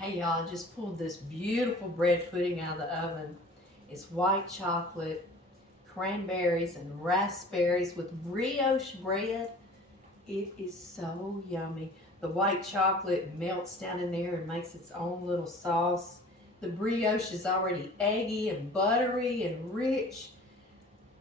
Hey y'all, I just pulled this beautiful bread pudding out of the oven. It's white chocolate, cranberries, and raspberries with brioche bread. It is so yummy. The white chocolate melts down in there and makes its own little sauce. The brioche is already eggy and buttery and rich.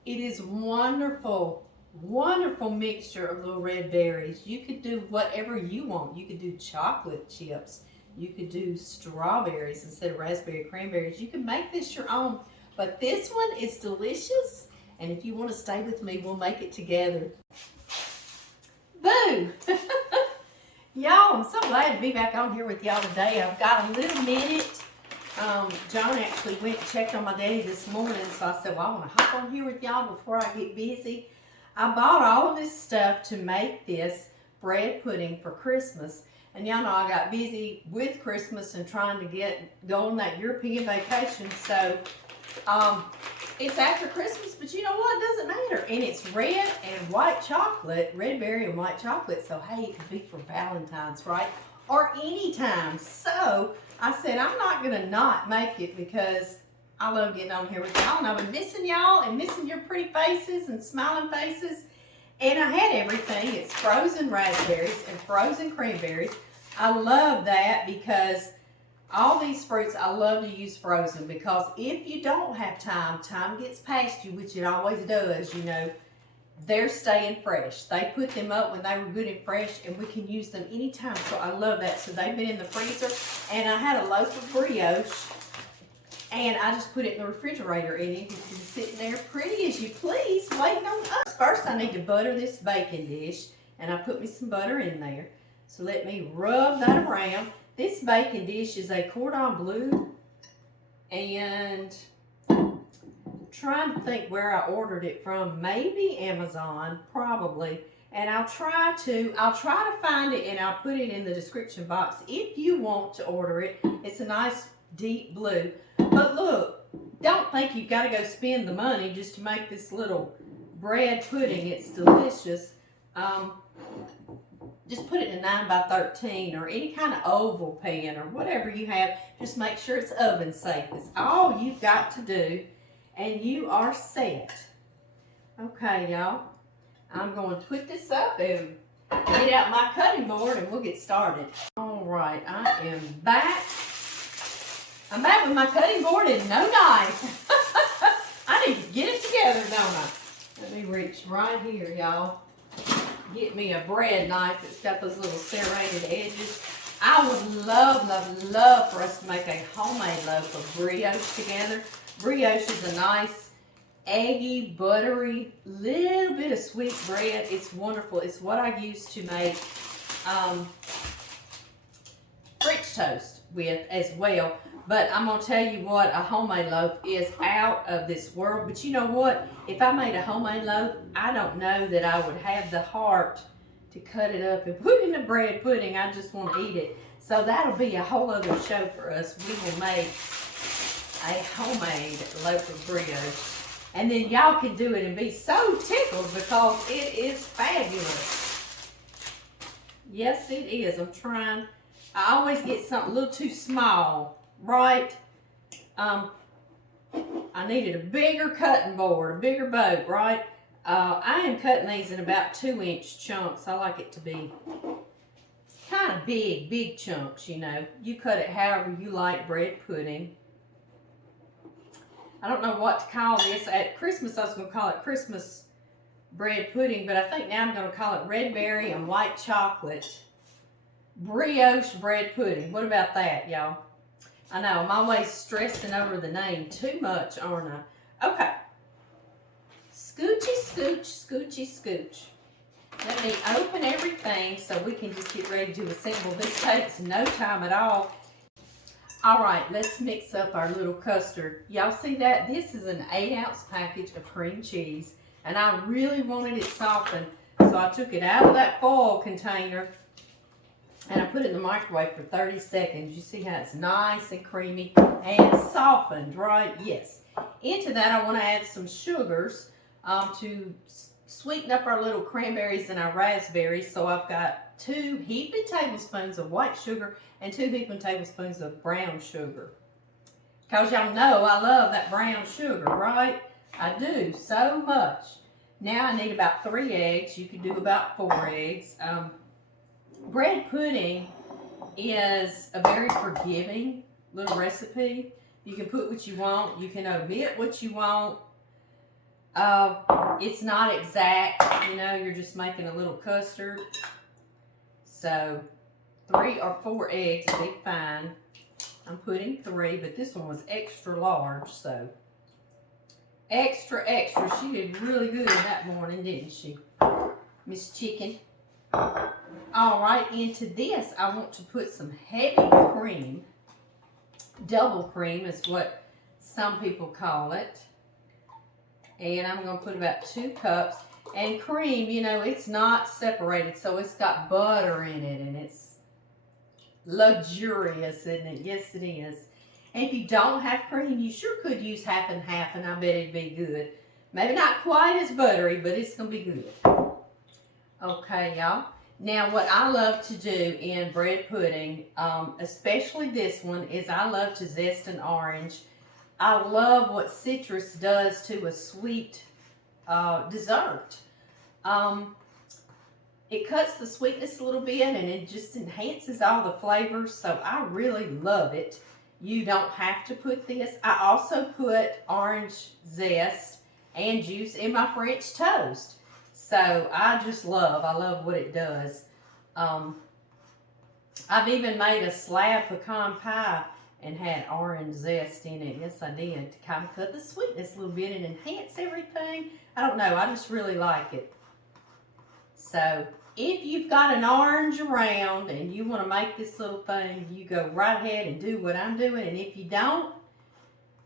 It is wonderful, wonderful mixture of little red berries. You could do whatever you want. You could do chocolate chips. You could do strawberries instead of raspberry cranberries. You can make this your own, but this one is delicious. And if you want to stay with me, we'll make it together. Boo! Y'all, I'm so glad to be back on here with y'all today. I've got a little minute. John actually went and checked on my daddy this morning, so I said, well, I want to hop on here with y'all before I get busy. I bought all of this stuff to make this bread pudding for Christmas. And y'all know I got busy with Christmas and trying to go on that European vacation. So it's after Christmas, but you know what? It doesn't matter. And it's red and white chocolate, red berry and white chocolate. So hey, it could be for Valentine's, right? Or anytime. So I said, I'm not going to not make it because I love getting on here with y'all. And I've been missing y'all and missing your pretty faces and smiling faces. And I had everything. It's frozen raspberries and frozen cranberries. I love that because all these fruits I love to use frozen, because if you don't have time gets past you, which it always does, you know, they're staying fresh. They put them up when they were good and fresh, and we can use them anytime. So I love that. So they've been in the freezer, and I had a loaf of brioche, and I just put it in the refrigerator, and it has been sitting there pretty as you please, waiting on us. First, I need to butter this baking dish, and I put me some butter in there. So let me rub that around. This baking dish is a cordon bleu, and I'm trying to think where I ordered it from. Maybe Amazon, probably. And I'll try to find it, and I'll put it in the description box if you want to order it. It's a nice deep blue. But look, don't think you've got to go spend the money just to make this little bread pudding. It's delicious. Just put it in a 9 by 13 or any kind of oval pan or whatever you have. Just make sure it's oven safe. It's all you've got to do, and you are set. Okay, y'all. I'm going to put this up and get out my cutting board, and we'll get started. All right, I am back. I'm back with my cutting board and no knife. I need to get it together, don't I? Let me reach right here, y'all. Get me a bread knife that's got those little serrated edges. I would love, love, love for us to make a homemade loaf of brioche together. Brioche is a nice, eggy, buttery, little bit of sweet bread. It's wonderful. It's what I use to make French toast with as well. But I'm going to tell you what, a homemade loaf is out of this world. But you know what? If I made a homemade loaf, I don't know that I would have the heart to cut it up and put in the bread pudding. I just want to eat it. So that'll be a whole other show for us. We will make a homemade loaf of brioche. And then y'all can do it and be so tickled because it is fabulous. Yes, it is. I'm trying. I always get something a little too small. Right, I needed a bigger cutting board, a bigger boat, right? I am cutting these in about 2-inch chunks. I like it to be kind of big chunks, you know. You cut it however you like bread pudding. I don't know what to call this. At Christmas, I was going to call it Christmas bread pudding, but I think now I'm going to call it red berry and white chocolate brioche bread pudding. What about that, y'all? I know, I'm always stressing over the name too much, aren't I? Okay. Scoochy, scooch, scoochy, scooch. Let me open everything so we can just get ready to assemble. This takes no time at all. All right, let's mix up our little custard. Y'all see that? This is an 8-ounce package of cream cheese, and I really wanted it softened, so I took it out of that foil container and I put it in the microwave for 30 seconds. You see how it's nice and creamy and softened, right? Yes. Into that, I want to add some sugars to sweeten up our little cranberries and our raspberries. So I've got 2 heaping tablespoons of white sugar and 2 heaping tablespoons of brown sugar. Because y'all know I love that brown sugar, right? I do so much. Now I need about 3 eggs. You could do about 4 eggs. Bread pudding is a very forgiving little recipe. You can put what you want. You can omit what you want. It's not exact, you know, you're just making a little custard. So 3 or 4 eggs would be fine. I'm putting 3, but this one was extra large, so extra. She did really good that morning, didn't she, Miss Chicken? All right, into this, I want to put some heavy cream. Double cream is what some people call it. And I'm going to put about 2 cups. And cream, you know, it's not separated, so it's got butter in it, and it's luxurious, isn't it? Yes, it is. And if you don't have cream, you sure could use half and half, and I bet it'd be good. Maybe not quite as buttery, but it's going to be good. Okay, y'all. Now, what I love to do in bread pudding, especially this one, is I love to zest an orange. I love what citrus does to a sweet dessert. It cuts the sweetness a little bit, and it just enhances all the flavors, so I really love it. You don't have to put this. I also put orange zest and juice in my French toast. So I love what it does. I've even made a slab pecan pie and had orange zest in it. Yes, I did, to kind of cut the sweetness a little bit and enhance everything. I don't know, I just really like it. So if you've got an orange around and you want to make this little thing, you go right ahead and do what I'm doing. And if you don't,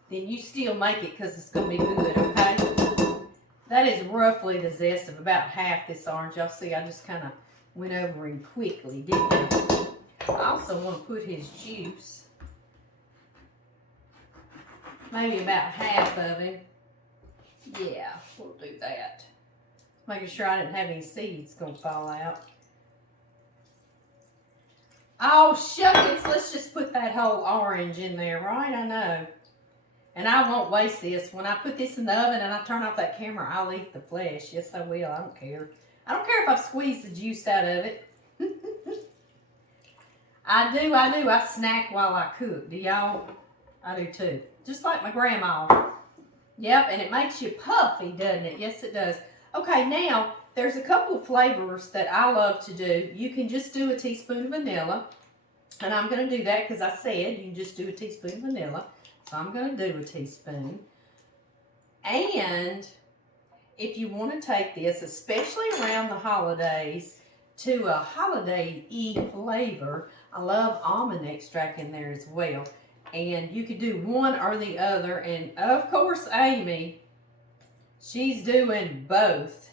then you still make it, because it's going to be good, okay? That is roughly the zest of about half this orange. Y'all see, I just kind of went over him quickly, didn't I? I also want to put his juice. Maybe about half of him. Yeah, we'll do that. Making sure I didn't have any seeds going to fall out. Oh, shucks, let's just put that whole orange in there, right? I know. And I won't waste this. When I put this in the oven and I turn off that camera, I'll eat the flesh. Yes, I will. I don't care. I don't care if I squeeze the juice out of it. I do. I snack while I cook. Do y'all? I do too. Just like my grandma. Yep, and it makes you puffy, doesn't it? Yes, it does. Okay, now, there's a couple of flavors that I love to do. You can just do a teaspoon of vanilla. And I'm going to do that because I said you can just do a teaspoon of vanilla. So I'm going to do a teaspoon. And if you want to take this, especially around the holidays, to a holiday-y flavor, I love almond extract in there as well. And you could do one or the other. And of course, Amy, she's doing both.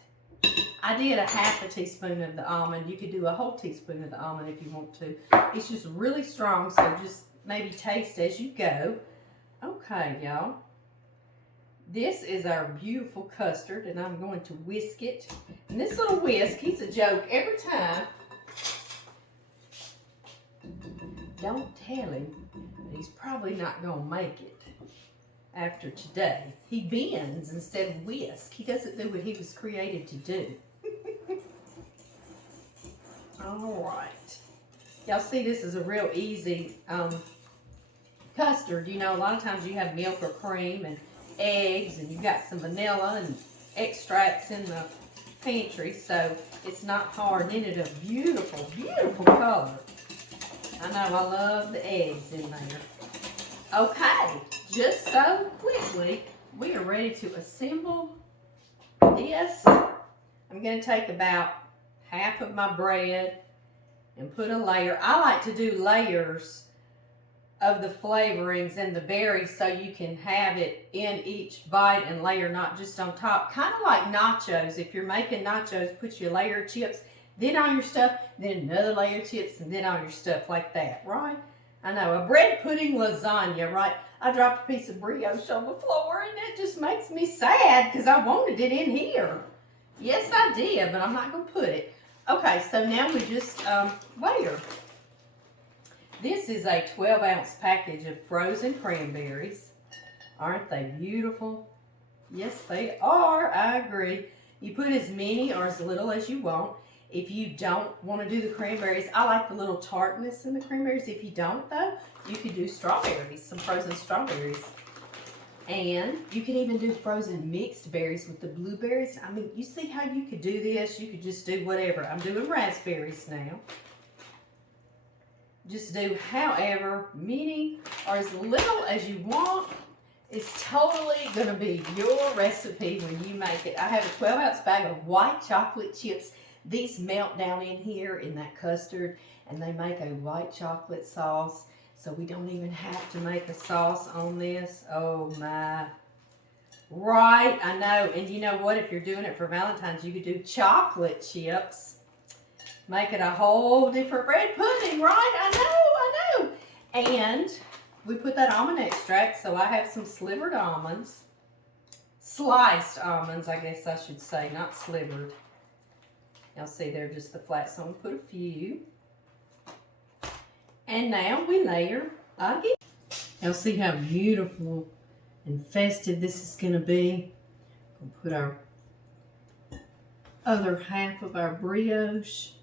I did a half a teaspoon of the almond. You could do a whole teaspoon of the almond if you want to. It's just really strong, so just maybe taste as you go. Okay, y'all. This is our beautiful custard, and I'm going to whisk it. And this little whisk, he's a joke every time. Don't tell him, but he's probably not going to make it after today. He bends instead of whisk. He doesn't do what he was created to do. All right. Y'all see, this is a real easy custard. You know, a lot of times you have milk or cream and eggs, and you've got some vanilla and extracts in the pantry, so it's not hard. And it a beautiful, beautiful color. I know, I love the eggs in there. Okay, just so quickly, we are ready to assemble this. I'm going to take about half of my bread and put a layer. I like to do layers of the flavorings and the berries so you can have it in each bite and layer, not just on top. Kind of like nachos. If you're making nachos, put your layer of chips, then all your stuff, then another layer of chips, and then all your stuff like that, right? I know, a bread pudding lasagna, right? I dropped a piece of brioche on the floor, and it just makes me sad because I wanted it in here. Yes, I did, but I'm not going to put it. Okay, so now we just layer. This is a 12-ounce package of frozen cranberries. Aren't they beautiful? Yes, they are. I agree. You put as many or as little as you want. If you don't want to do the cranberries, I like the little tartness in the cranberries. If you don't, though, you could do strawberries, some frozen strawberries. And you could even do frozen mixed berries with the blueberries. I mean, you see how you could do this? You could just do whatever. I'm doing raspberries now. Just do however many or as little as you want. It's totally going to be your recipe when you make it. I have a 12-ounce bag of white chocolate chips. These melt down in here in that custard, and they make a white chocolate sauce. So we don't even have to make a sauce on this. Oh my. Right, I know. And you know what? If you're doing it for Valentine's, you could do chocolate chips. Make it a whole different bread pudding, right? I know. And we put that almond extract, so I have some slivered almonds. Sliced almonds, I guess I should say, not slivered. Y'all see they're just the flat, so I'm going to put a few. And now we layer again. Y'all see how beautiful and festive this is going to be. We'll put our other half of our brioche.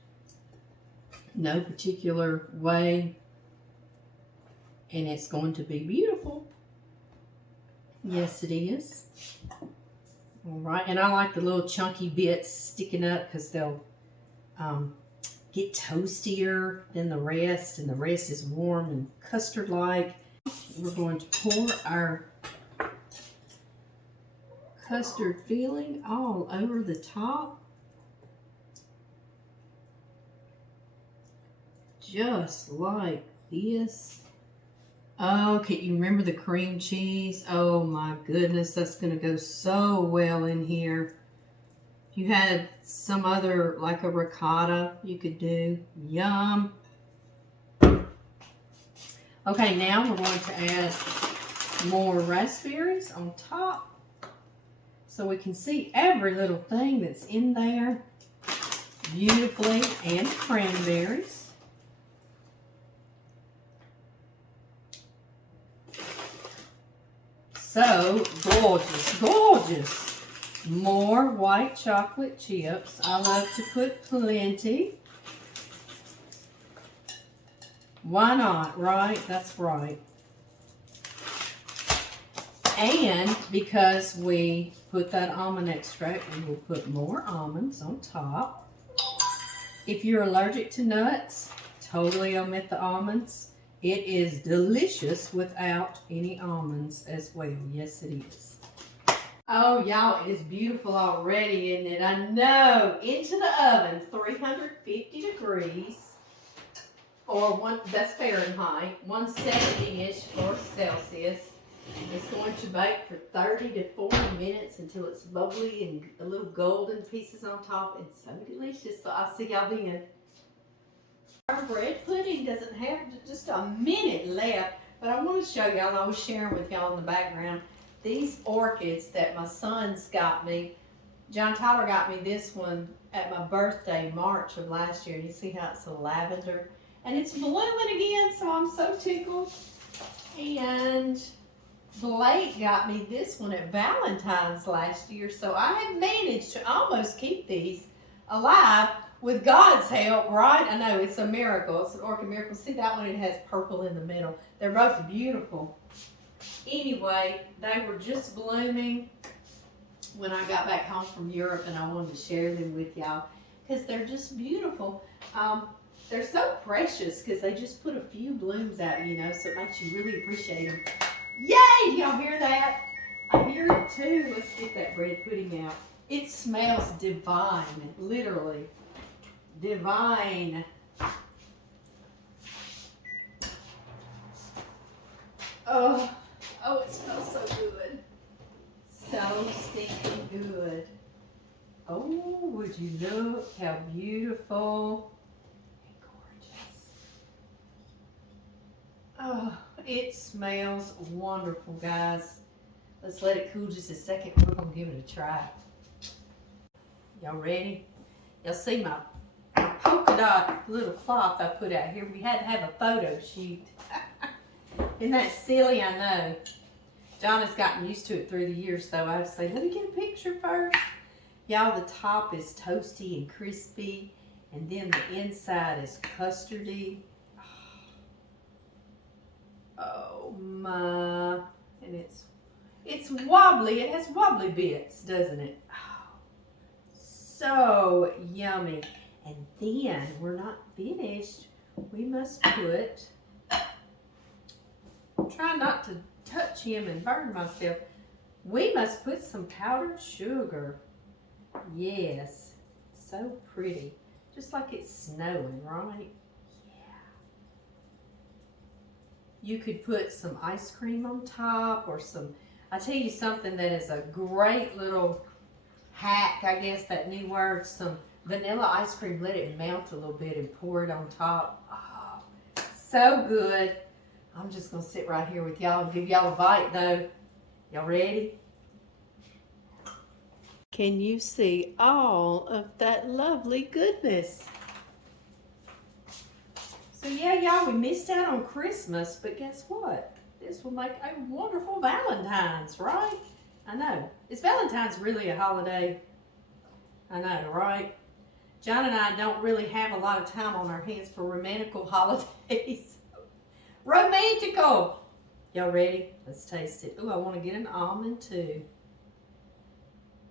No particular way. And it's going to be beautiful. Yes, it is. All right, and I like the little chunky bits sticking up because they'll get toastier than the rest, and the rest is warm and custard-like. We're going to pour our custard filling all over the top. Just like this. Oh, can you remember the cream cheese? Oh my goodness, that's going to go so well in here. If you had some other, like a ricotta, you could do. Yum. Okay, now we're going to add more raspberries on top so we can see every little thing that's in there beautifully, and cranberries. So gorgeous, gorgeous. More white chocolate chips. I love to put plenty. Why not, right? That's right. And because we put that almond extract, we will put more almonds on top. If you're allergic to nuts, totally omit the almonds. It is delicious without any almonds as well. Yes, it is. Oh, y'all, it is beautiful already, isn't it? I know. Into the oven, 350 degrees, or that's Fahrenheit, 170-ish for Celsius. It's going to bake for 30 to 40 minutes until it's bubbly and a little golden pieces on top. It's so delicious. So I'll see y'all then. Our bread pudding doesn't have just a minute left, but I want to show y'all. I was sharing with y'all in the background these orchids that my sons got me. John Tyler got me this one at my birthday, March of last year. You see how it's a lavender, and it's blooming again, so I'm so tickled. And Blake got me this one at Valentine's last year, so I have managed to almost keep these alive with God's help, right? I know, it's a miracle. It's an orchid miracle. See that one? It has purple in the middle. They're both beautiful. Anyway, they were just blooming when I got back home from Europe, and I wanted to share them with y'all because they're just beautiful. They're so precious because they just put a few blooms out, you know, so it makes you really appreciate them. Yay! Y'all hear that? I hear it too. Let's get that bread pudding out. It smells divine, literally. Divine. Oh, it smells so good. So stinking good. Oh, would you look how beautiful and gorgeous. Oh, it smells wonderful, guys. Let's let it cool just a second. We're going to give it a try. Y'all ready? Y'all see my polka dot little cloth I put out here. We had to have a photo shoot. Isn't that silly? I know. John has gotten used to it through the years, though. I have to say, let me get a picture first. Y'all, the top is toasty and crispy, and then the inside is custardy. Oh my. And it's wobbly. It has wobbly bits, doesn't it? Oh, so yummy. And then we're not finished. We must put, try not to touch him and burn myself. We must put some powdered sugar. Yes, so pretty. Just like it's snowing, right? Yeah. You could put some ice cream on top or some, I tell you something that is a great little hack, I guess that new word, some vanilla ice cream. Let it melt a little bit and pour it on top. Oh, so good. I'm just going to sit right here with y'all and give y'all a bite though. Y'all ready? Can you see all of that lovely goodness? So yeah, y'all, we missed out on Christmas, but guess what? This will make a wonderful Valentine's, right? I know. Is Valentine's really a holiday? I know, right? John and I don't really have a lot of time on our hands for romantical holidays. Romantical! Y'all ready? Let's taste it. Ooh, I want to get an almond too.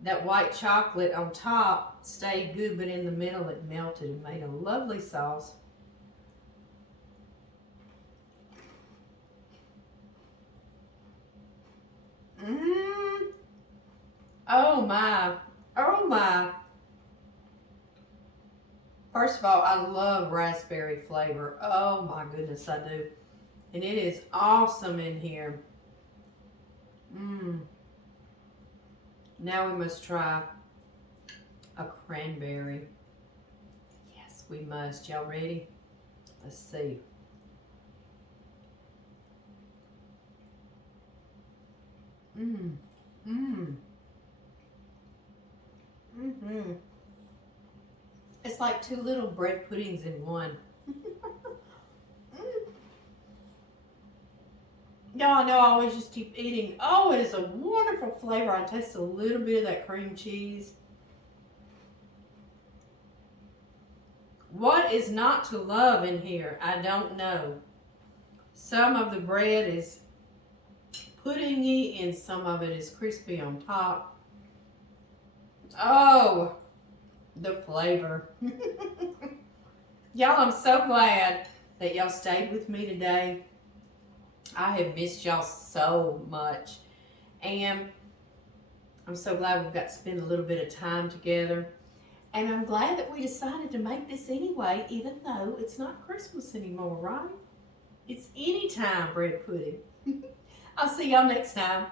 That white chocolate on top stayed good, but in the middle it melted and made a lovely sauce. Mmm. Oh my. Oh my. First of all, I love raspberry flavor. Oh my goodness, I do. And it is awesome in here. Mmm. Now we must try a cranberry. Yes, we must. Y'all ready? Let's see. Mmm. Mmm. Mm-hmm. It's like two little bread puddings in one. Y'all know I always just keep eating. Oh, it is a wonderful flavor. I taste a little bit of that cream cheese. What is not to love in here? I don't know. Some of the bread is puddingy and some of it is crispy on top. Oh, the flavor. Y'all, I'm so glad that y'all stayed with me today. I have missed y'all so much, and I'm so glad we've got to spend a little bit of time together, and I'm glad that we decided to make this anyway, even though it's not Christmas anymore, right? It's anytime bread pudding. I'll see y'all next time.